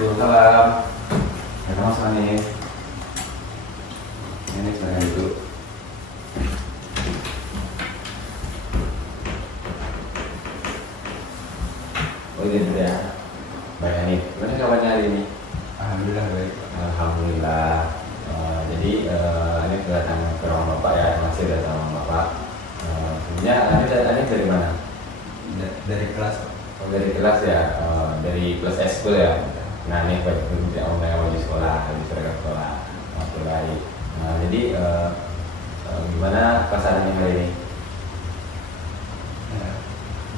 Waalaikumsalam. Ada masalah nih. Ini sebenarnya itu. Oh gitu ya. Baik nih. Gimana kabarnya hari ini? Alhamdulillah baik. Alhamdulillah. Jadi ini kedatangan ke rumah Bapak ya, masih datang rumah Bapak. Sebenarnya ini dari mana? Dari kelas. Oh, dari kelas ya, dari kelas ekskul ya. Nah ini baju baju sekolah, baju seragam sekolah, masih baik. Jadi gimana pasarannya hari ini? Ya,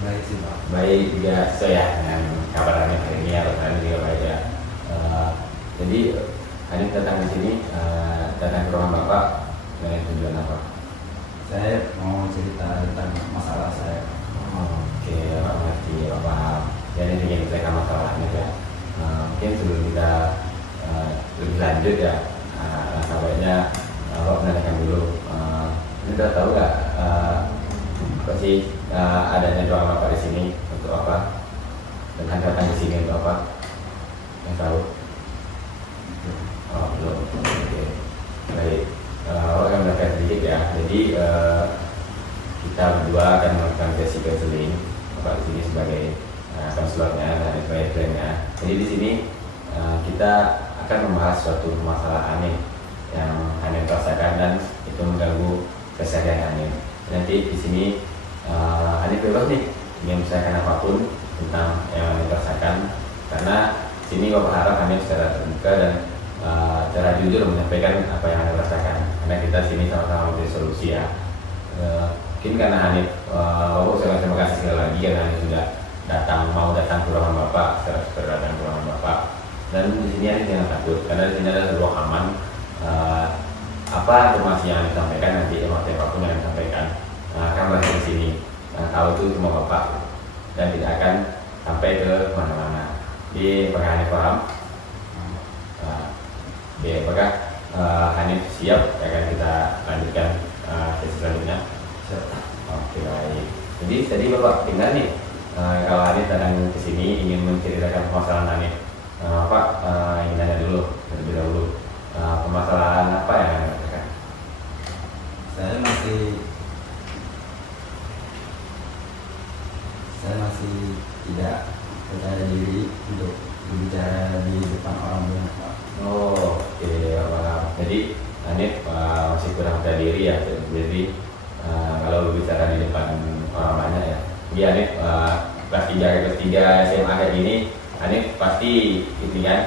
baik sih Pak. Baik juga sesuai ya dengan kabarnya hari ini ya, pasaran juga baik ya. Jadi Hanif datang di sini, datang ke rumah Bapak dengan tujuan apa? Saya mau cerita tentang masalah saya. Oke, Bapak mengerti, Bapak paham. Jadi ini menyelesaikan masalahnya ya. Mungkin sebelum kita lebih lanjut ya, langkah baiknya Bapak menanyakan dulu. Ini kita tahu nggak apa sih adanya doa Bapak di sini untuk apa? Dan Anda datang di sini untuk apa? Yang tahu? Oh belum. Oke. Baik. Bapak akan belajar sedikit ya. Jadi kita berdua akan melakukan sesi counseling. Bapak di sini sebagai konselornya dan sebagai friendnya. Jadi di sini kita akan membahas suatu masalah aneh yang Hanif rasakan dan itu mengganggu keseharian Hanif. Nanti di sini Hanif bebas nih ingin menceritakan apapun tentang yang Hanif rasakan, karena di sini Bapak harap Hanif secara terbuka dan secara jujur menyampaikan apa yang Hanif rasakan, karena kita di sini sama-sama mencari solusi ya. Mungkin karena Hanif, Bapak saya terima kasih sekali lagi karena Hanif sudah mau datang ke ruangan Bapak, secara datang ke ruangan Bapak. Dan di sini Hanif jangan takut, karena di sini ada ruang aman. Apa informasi yang Hanif sampaikan nanti, informasi apapun yang Hanif sampaikan akan berakhir di sini. Tahu itu semua Bapak dan tidak akan sampai ke mana-mana. Jadi apakah Hanif paham? Oke, apakah Hanif siap? Akan kita lanjutkan sesi selanjutnya. Oke baik. Jadi tadi Bapak dengar nih, kalau Hanif datang ke sini ingin menceritakan permasalahan Hanif, Pak ingin tanya dulu terlebih dahulu, permasalahan apa yang Hanif rasakan? Saya masih tidak percaya diri untuk berbicara di depan orang banyak Pak. Oh, oke, Pak. Jadi Hanif masih kurang percaya diri ya. Jadi kalau berbicara di depan orang banyak ya. Jadi Hanif kelas 3 SMA kayak gini, Hanif pasti ini kan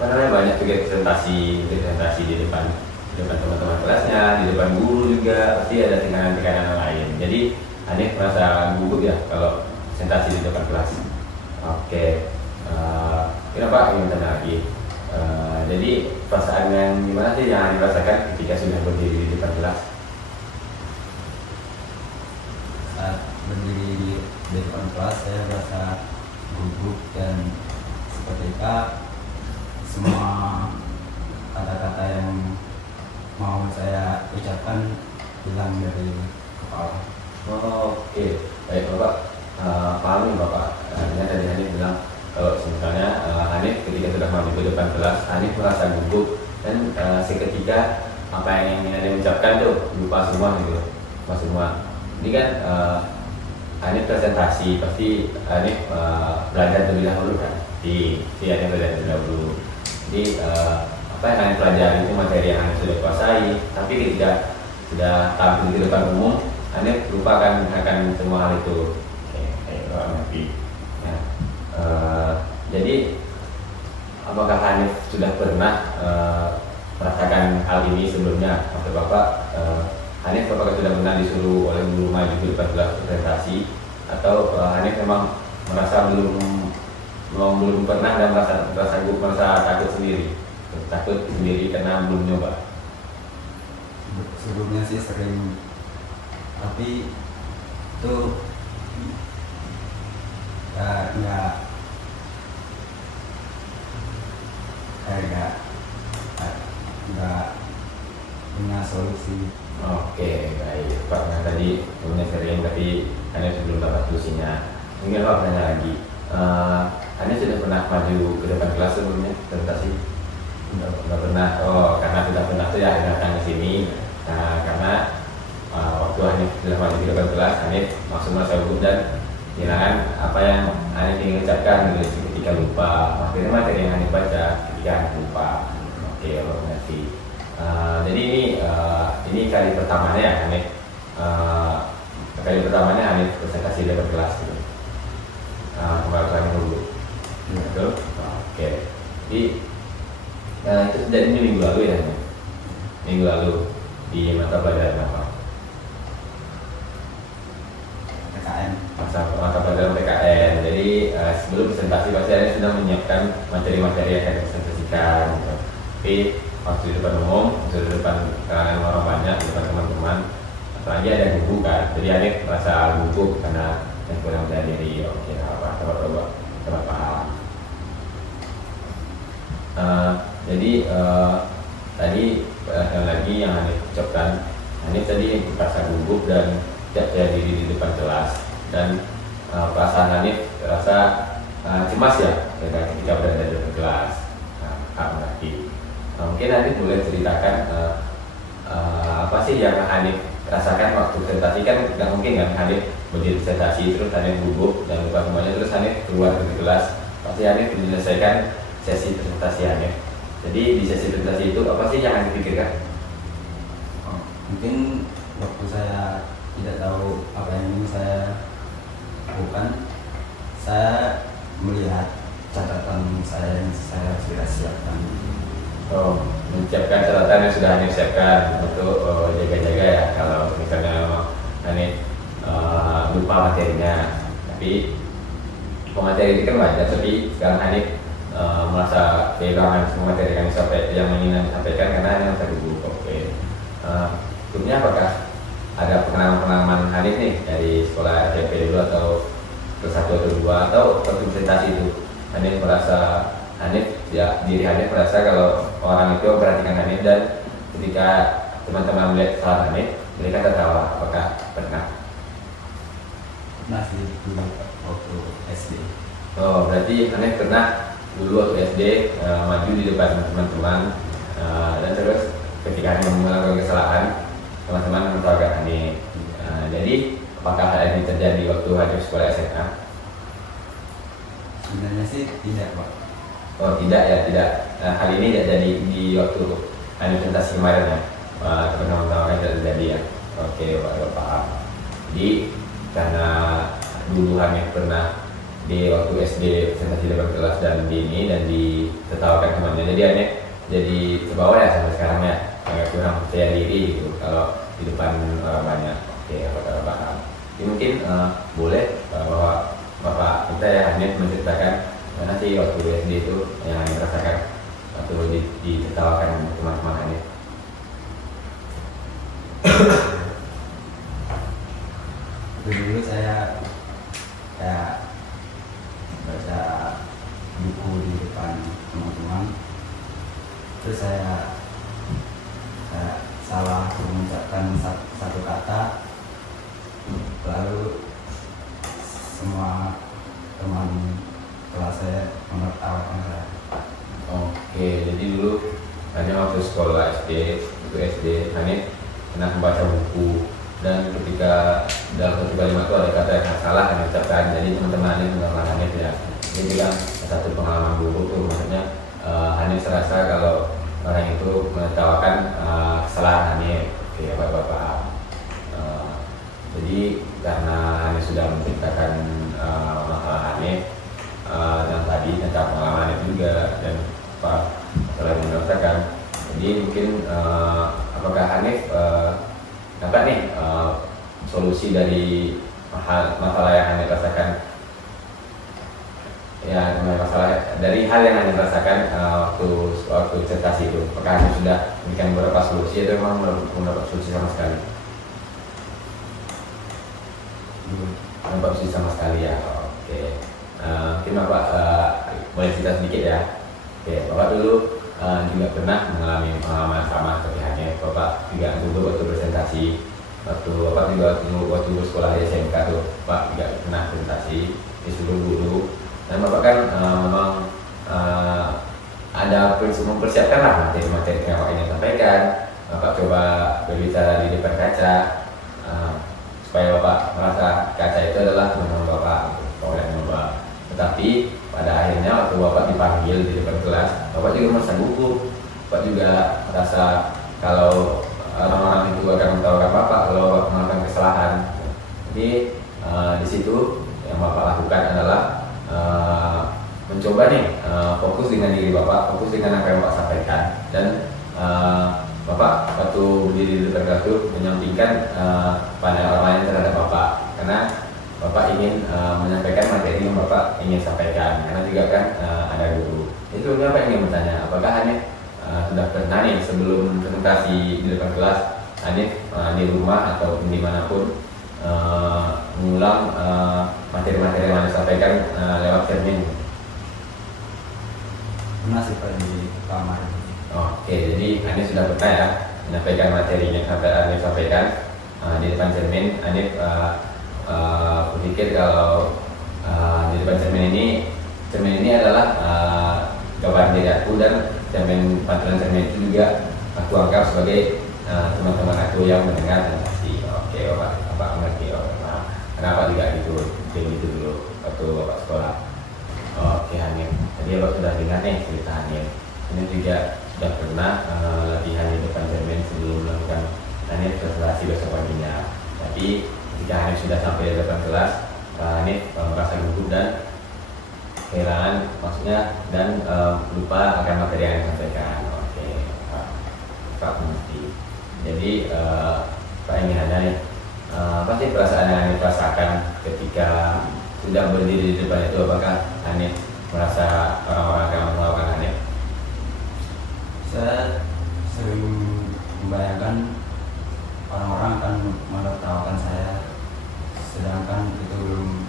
banyak juga presentasi di depan teman-teman kelasnya, di depan guru juga pasti ada tekanan-tekanan lain. Jadi Hanif merasa gugup ya kalau presentasi di depan kelas. Oke, kenapa ingin tanya lagi? Jadi perasaan yang gimana sih yang Hanif rasakan ketika sudah berdiri di depan kelas? Saat berdiri di depan kelas saya merasa gugup dan seketika semua kata-kata yang mau saya ucapkan hilang dari kepala. Oke, baik Bapak, paham nih Bapak. Tadi Hanif bilang kalau misalnya Hanif ketika sudah maju ke depan kelas, Hanif merasa gugup dan seketika apa yang ingin Hanif ucapkan tuh lupa semua gitu, lupa semua. Ini kan Hanif presentasi, pasti Hanif belajar terlebih dahulu kan? Hanif belajar terlebih dahulu. Jadi apa yang Hanif pelajari itu materi yang Hanif sudah kuasai, tapi ketika sudah tampil di depan umum, Hanif lupakan akan semua hal itu. Oke, ya. Jadi apakah Hanif sudah pernah merasakan hal ini sebelumnya? Maksud Bapak, Hanif apakah sudah pernah disuruh oleh guru maju ke depan kelas presentasi, atau Hanif memang merasa belum pernah dan merasa takut sendiri karena belum nyoba? Sebelumnya sih sering, tapi itu nggak punya solusi. Oke, baik Pak. Nah tadi punya sering tapi Hanif belum dapat solusinya. Mungkin Pak tanya lagi, Anda sudah pernah maju ke depan kelas sebelumnya presentasi? Nggak pernah. Oh, karena tidak pernah tuh ya datang ke sini. Nah, karena waktu Hanif sudah maju ke depan kelas, Hanif langsung merasa gugup dan kehilangan apa yang Hanif ingin ucapkan gitu, ketika lupa. Akhirnya materi yang Hanif baca ketika Hanif lupa. Oke, Allah mengerti. Jadi ini kali pertamanya ya Hanif. Kali pertamanya Hanif presentasi di depan kelas gitu. Kemarin dulu. Betul? Oke. Jadi itu terjadi minggu lalu ya, minggu lalu di mata pelajaran apa? PKN. Mata pelajaran PKN. Jadi sebelum presentasi pasti Anda sudah menyiapkan materi-materi yang akan dipresentasikan. Gitu. Tapi waktu di depan umum, waktu di depan kalangan orang banyak, di depan teman-teman, apalagi ada gugup kan. Jadi Anda merasa gugup karena yang kurang berdiri. Oke, apa? Coba paham. Jadi tadi lagi yang Hanif ucapkan, Hanif tadi merasa gugup dan tidak percaya diri di depan kelas dan perasaan Hanif rasa cemas ya ketika berada di depan kelas. Berarti mungkin Hanif boleh ceritakan apa sih yang Hanif rasakan waktu presentasi. Kan tidak mungkin kan Hanif berdiri presentasi terus Hanif gugup dan lupa semuanya terus Hanif keluar dari kelas. Pasti Hanif menyelesaikan sesi presentasi Hanif. Jadi di sesi presentasi itu apa sih yang Hanif pikirkan? Mungkin waktu saya tidak tahu apa yang ingin saya lakukan, saya melihat catatan saya yang saya sudah siapkan. Oh, menyiapkan catatan yang sudah Hanif siapkan untuk jaga-jaga ya kalau misalnya Hanif lupa materinya. Tapi pemateri itu kan wajar, tapi sekarang Hanif merasa kehilangan semua materi yang ingin disampaikan karena Hanif merasa gugup. Oke. Sebelumnya apakah ada pengalaman Hanif nih dari sekolah SMP dulu atau kelas 1 atau 2 atau waktu presentasi itu Hanif merasa diri Hanif merasa kalau orang itu memperhatikan Hanif dan ketika teman-teman melihat kesalahan Hanif mereka tertawa. Apakah pernah? Masih dulu waktu SD. Oh, berarti Hanif pernah dulu waktu SD maju di depan teman-teman dan terus ketika Hanif melakukan kesalahan teman-teman menertawakan Hanif. Jadi apakah hal ini terjadi waktu Hanif sekolah SMA? Sebenarnya sih tidak, Pak. Oh tidak ya, tidak. Hal ini tidak jadi di waktu Hanif presentasi kemarin ya. Teman-teman tidak terjadi ya. Oke, Pak paham. Jadi karena dulu Hanif pernah di waktu SD presentasi di depan kelas dan ditertawakan temannya, jadi Hanif jadi terbawa ya sampai sekarang ya, agak kurang percaya diri gitu kalau di depan orang banyak. Oke, Bapak paham. Jadi mungkin boleh bahwa Bapak kita ya Hanif menceritakan nanti waktu SD itu yang Hanif rasakan waktu ditertawakan teman-teman Hanif. Dulu saya kayak baca buku di depan teman-teman, terus saya salah mengucapkan satu kata, lalu semua teman kelas saya menertawakan saya. Oke, jadi dulu hanya waktu sekolah SD Hanif pernah membaca buku dan ketika dalam satu kalimat itu ada kata yang salah yang diucapkan, jadi teman-teman Hanif menolak Hanif ya. Ini bilang satu pengalaman buruk tuh, maksudnya Hanif serasa kalau orang itu menertawakan kesalahan Hanif. Oke, Bapak. Jadi karena Hanif sudah menceritakan masalah Hanif yang tadi tentang pengalaman Hanif juga dan Pak telah mengatakan, jadi mungkin apakah Hanif dapat nih solusi dari masalah yang Hanif rasakan, ya masalah dari hal yang Hanif rasakan waktu presentasi itu? Apakah Hanif sudah memberikan beberapa solusi atau memang mendapat solusi sama sekali? Mendapat solusi sama sekali ya. Oke. Mungkin Bapak boleh cerita sedikit ya. Oke, Bapak dulu juga pernah mengalami pengalaman sama seperti Hanif. Bapak juga dulu waktu presentasi, waktu Bapak juga waktu bersekolah di SMK tuh, Bapak juga pernah presentasi disuruh guru dan Dan Bapak kan memang ada mempersiapkan lah materi-materi yang Bapak ingin sampaikan. Bapak coba berbicara di depan kaca supaya Bapak merasa kaca itu adalah teman-teman Bapak oleh Bapak. Tetapi pada akhirnya waktu Bapak dipanggil di depan kelas, Bapak juga merasa gugup. Bapak juga merasa kalau orang-orang itu akan mentawarkan Bapak kalau Bapak melakukan kesalahan. Jadi di situ yang Bapak lakukan adalah mencoba nih fokus dengan diri Bapak, fokus dengan apa yang Bapak sampaikan, dan Bapak waktu berdiri di depan kelas itu menyampingkan pandangan orang lain terhadap Bapak, karena Bapak ingin menyampaikan materi yang Bapak ingin sampaikan, karena juga kan ada guru. Itu Bapak ingin bertanya, apakah Hanif sudah pernah nih sebelum presentasi di depan kelas, Hanif di rumah atau dimanapun mengulang materi-materi yang Hanif sampaikan lewat cermin? Pernah sih Pak di kamar. Oke, jadi Hanif sudah pernah ya menyampaikan materi yang Hanif sampaikan di depan cermin. Hanif berpikir kalau di depan cermin ini adalah gambaran diri aku, dan pantulan cermin itu juga aku anggap sebagai teman-teman aku yang mendengar presentasi. Oke, Bapak mengerti. Nah, kenapa juga gitu dulu waktu Bapak sekolah? Oke Hanif, tadi Bapak sudah dengar nih cerita Hanif. Ini juga sudah pernah latihan di depan cermin sebelum melakukan Hanif presentasi besok paginya. Tapi ketika Hanif sudah sampai di depan kelas, Hanif merasa gugup dan kehilangan maksudnya dan lupa akan materi yang disampaikan. Oke, Pak mengerti. Jadi Pak ingin nanya nih, apa sih perasaan yang Hanif rasakan ketika sudah berdiri di depan itu? Apakah Hanif merasa orang-orang akan melakukan Hanif? Saya sering membayangkan orang-orang akan menertawakan saya, sedangkan itu belum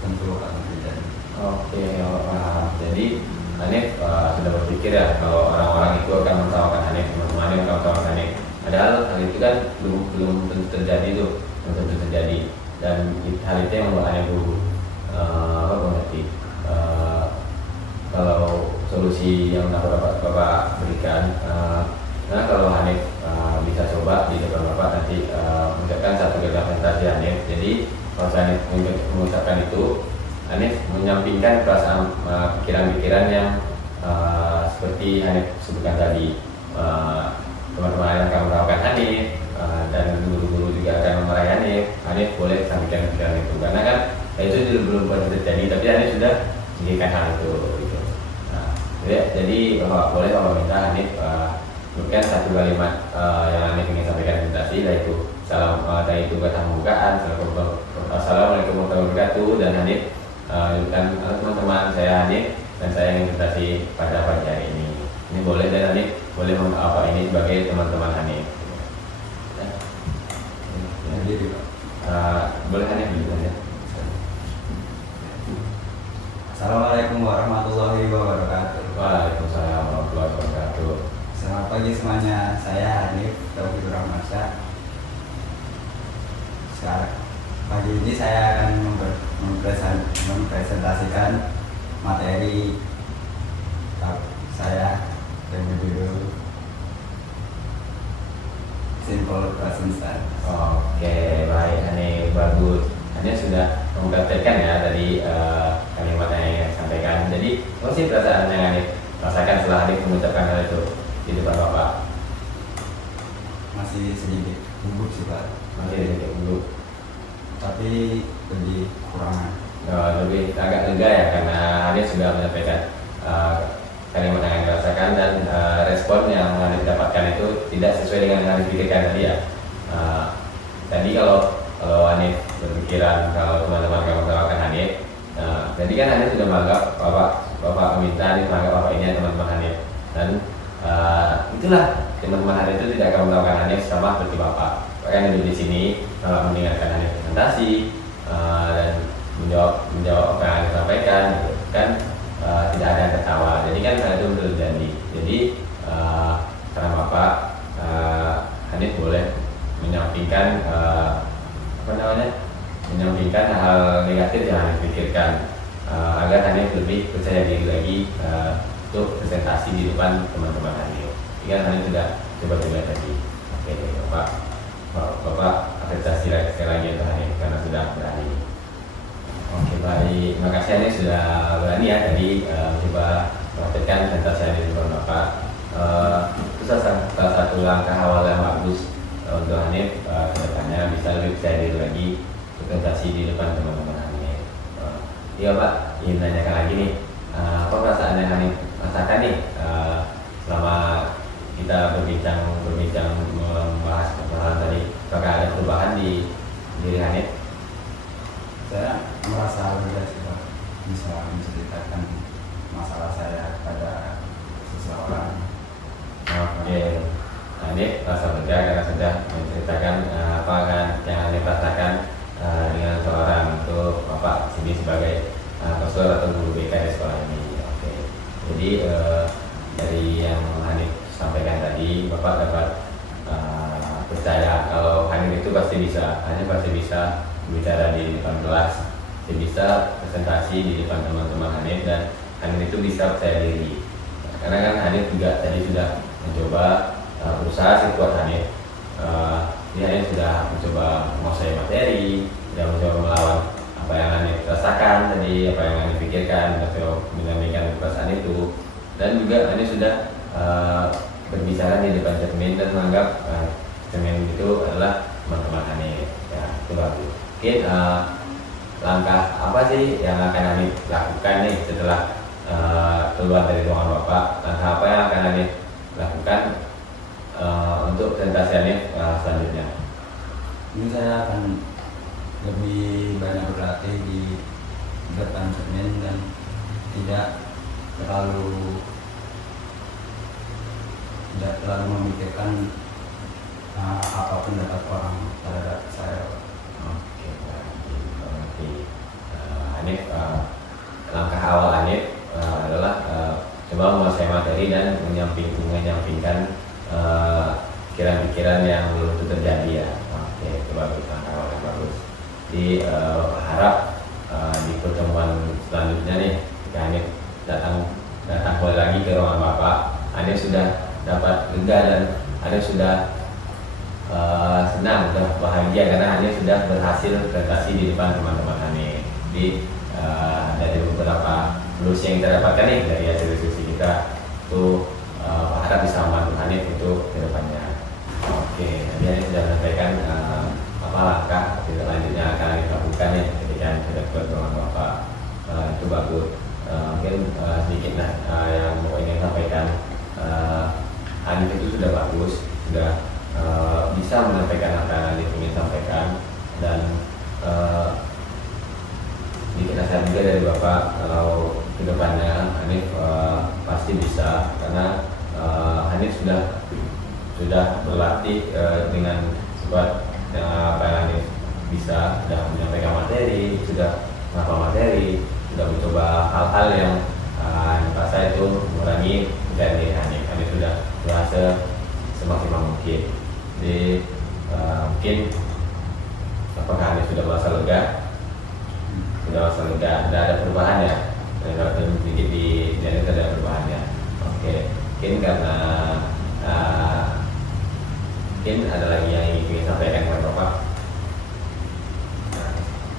tentu akan terjadi. Oke, jadi Hanif sudah berpikir ya kalau orang-orang itu akan menertawakan Hanif, teman-teman Hanif akan menertawakan Hanif. Padahal hal itu kan belum tentu terjadi tuh, belum tentu terjadi. Dan hal itu yang membuat Hanif gugup. Apa mengerti? Kalau solusi yang dapat Bapak berikan, nah kalau Hanif bisa coba di depan Bapak nanti mengucapkan satu gagasan presentasi Hanif. Jadi kalau Hanif mengucapkan itu, Hanif menyampingkan perasaan pikiran-pikiran yang seperti Hanif sebutkan tadi. Teman-teman lain akan melakukan Hanif, dan guru-guru juga akan memarahi Hanif. Hanif boleh sampaikan pikiran itu, karena kan itu belum pernah terjadi, tapi Hanif sudah memikirkan hal itu. Gitu. Nah, jadi Bapak boleh minta Hanif berikan satu kalimat yang Hanif ingin sampaikan presentasi, yaitu salam dari itu kata pembukaan, assalamualaikum warahmatullahi wabarakatuh, dan Hanif dan teman-teman saya Hanif dan saya ingin presentasi pada pagi hari ini. Ini boleh, dan Hanif boleh apa ini sebagai teman-teman Hanif. Jadi Boleh Hanif gitu saja. Assalamualaikum warahmatullahi wabarakatuh. Waalaikumsalam warahmatullahi wabarakatuh. Selamat pagi semuanya, saya Hanif Taufikur Rahmansyah. Sekarang pagi ini saya akan mempresentasikan materi saya yang berjudul Simple Present Tense. Oke, baik Hanif, bagus. Hanif sudah mempraktekkan ya tadi kalimat yang ingin sampaikan. Jadi, apa sih perasaan yang Hanif rasakan setelah Hanif mengucapkan hal itu di depan Bapak? Masih sedikit gugup sih Pak, Masih sedikit dulu. tapi lebih kurangan. Lebih agak lega ya, karena Hanif sudah menyampaikan kalimat yang Hanif rasakan, dan respon yang Hanif dapatkan itu tidak sesuai dengan yang Hanif pikirkan tadi ya. Tadi kalau Hanif berpikiran kalau teman-teman akan menertawakan Hanif, jadi kan Hanif sudah menganggap Bapak meminta Hanif menganggap Bapak ini teman-teman Hanif, dan itulah teman-teman Hanif itu tidak akan menertawakan Hanif sama seperti Bapak. Bahkan duduk di sini mendengarkan Hanif presentasi dan menjawab apa yang Hanif sampaikan, gitu. Kan tidak ada yang tertawa. Jadi kan hal itu belum terjadi. Jadi karena Bapak Hanif boleh menyampingkan menyampingkan hal negatif yang Hanif pikirkan. agar Hanif lebih percaya diri lagi untuk presentasi di depan teman-teman Hanif. Jika Hanif sudah coba-coba tadi. Oke, Bapak apresiasi sekali lagi untuk Hanif karena sudah berani. Oke, baik. Terima kasih Hanif sudah berani ya tadi coba melakukan presentasi Hanif di depan Bapak. Itu salah satu langkah awal yang bagus untuk Hanif kedepannya bisa lebih percaya diri lagi presentasi di depan teman-teman Hanif. Iya Pak, ingin tanyakan lagi nih, apa perasaan yang Hanif rasakan nih selama kita berbincang membahas permasalahan tadi? Apakah ada perubahan di diri Hanif? Saya merasa lega sih Pak, bisa menceritakan masalah saya pada seseorang. Oke, Hanif merasa lega karena sudah menceritakan apa yang Hanif rasakan dengan seorang untuk Bapak sini sebagai konselor atau guru BK di sekolah ini. Oke, jadi dari yang Hanif sampaikan tadi, Bapak dapat percaya kalau Hanif itu pasti bisa, Hanif pasti bisa bicara di depan kelas, bisa presentasi di depan teman-teman Hanif, dan Hanif itu bisa percaya diri. Karena kan Hanif juga tadi sudah mencoba berusaha sekuat Hanif. Dia Hanif sudah mencoba menguasai materi, sudah mencoba melawan apa yang Hanif rasakan tadi, apa yang Hanif pikirkan, atau menyampaikan perasaan itu. Dan juga Hanif sudah berbicara di depan cermin dan menganggap cermin itu adalah teman-teman Hanif. Ya, itu bagus. Mungkin langkah apa sih yang akan Hanif lakukan nih setelah keluar dari ruangan Bapak? Langkah apa yang akan Hanif lakukan untuk presentasi Hanif selanjutnya? Ini saya akan lebih banyak berlatih di depan cermin dan tidak terlalu memikirkan apa pendapat orang terhadap saya. Oke, berarti Hanif, langkah awal Hanif adalah coba menguasai materi dan menyampingkan pikiran-pikiran yang belum tentu terjadi ya. Oke, itu bagus, langkah awal yang bagus. Jadi harap di pertemuan selanjutnya nih, jika Hanif datang kembali lagi ke ruangan Bapak, Hanif sudah dapat lega dan Hanif sudah senang, sudah bahagia karena Hanif sudah berhasil presentasi di depan teman-teman Hanif. Jadi dari beberapa solusi yang kita dapatkan nih dari hasil diskusi kita itu harap bisa membantu Hanif untuk kedepannya. Oke, nanti Hanif sudah menyampaikan apa langkah selanjutnya akan Hanif lakukan nih ketika sudah ke ruangan Bapak. Itu bagus. Mungkin sedikit yang mau ingin sampaikan. Hanif itu sudah bagus, sudah bisa menyampaikan apa yang Hanif ingin sampaikan, dan sedikit nasihat juga dari Bapak kalau kedepannya Hanif pasti bisa, karena Hanif sudah berlatih dengan sekuat apa yang Hanif bisa, sudah menyampaikan materi, sudah menghafal materi, sudah mencoba hal-hal yang Hanif rasa itu mengurangi dari Hanif. Hanif sudah berhasil semaksimal mungkin. Jadi mungkin apakah Hanif sudah merasa lega? Sudah merasa lega, tidak ada perubahan ya? Dari sedikit di Hanif ada perubahannya. Oke, mungkin karena mungkin ada lagi yang ingin sampaikan kepada Bapak.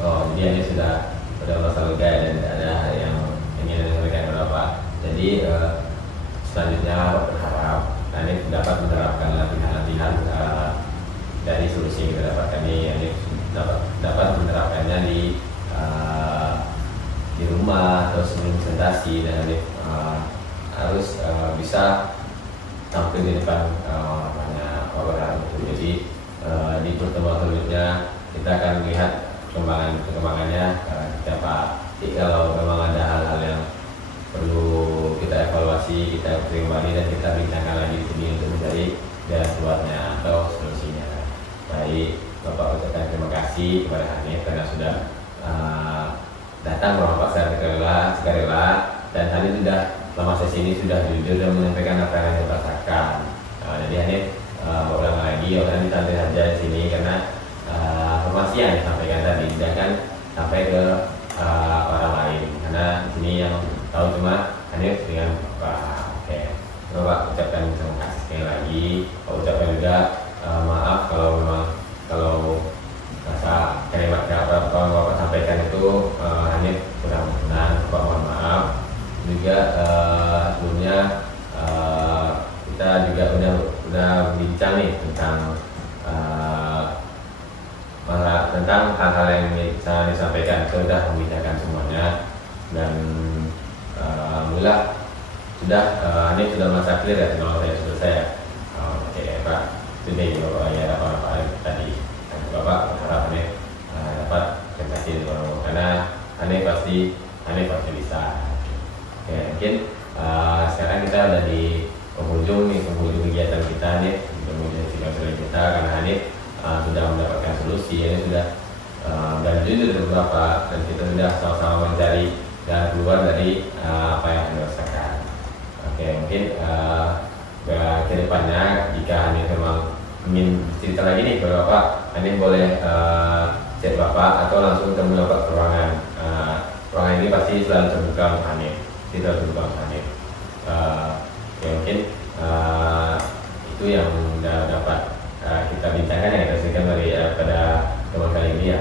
Oh, jadi Hanif sudah merasa lega dan tidak ada yang ingin disampaikan kepada Bapak. Jadi selanjutnya berharap Hanif dapat menerapkan latihan-latihan dari solusi yang kita dapatkan ini. Hanif dapat menerapkannya di rumah atau sebelum presentasi, dan Hanif harus bisa tampil di depan orang. Jadi di pertemuan selanjutnya kita akan melihat perkembangannya kalau memang ada hal-hal yang perlu kita evaluasi, kita kembali dan kita bincangkan lagi di sini untuk mencari jalan keluarnya atau solusinya. Baik, Bapak ucapkan terima kasih kepada Hanif karena sudah datang Bapak secara rela, dan Hanif sudah selama sesi ini sudah jujur dan menyampaikan apa yang Hanif rasakan. Jadi Hanif ulang lagi, Hanif santai saja di sini karena informasi yang disampaikan tadi jangan sampai ke orang lain, karena bincangkan semuanya dan alhamdulillah sudah ini sudah masa clear ya, kalau saya sudah saya oke Pak, itu dia Bapak ya apa tadi Bapak berharap ini dapat prestasi karena Ane pasti bisa. Oke, mungkin sekarang kita ada di penghujung kegiatan kita nih, di penghujung kegiatan kita karena Hanif sudah mendapatkan solusi, ini sudah dan jujur dari beberapa dan kita sudah sama-sama mencari dan keluar dari apa yang Anda rasakan. Oke, mungkin ke depannya jika Hanif memang ingin cerita lagi nih ke Bapak, Hanif boleh chat Bapak atau langsung temui Bapak ke ruangan. Ruangan ini pasti selalu terbuka untuk Hanif, tidak terbuka untuk Hanif. Ya mungkin itu yang dapat kita bincangkan yang kita sampaikan pada teman kali ini ya.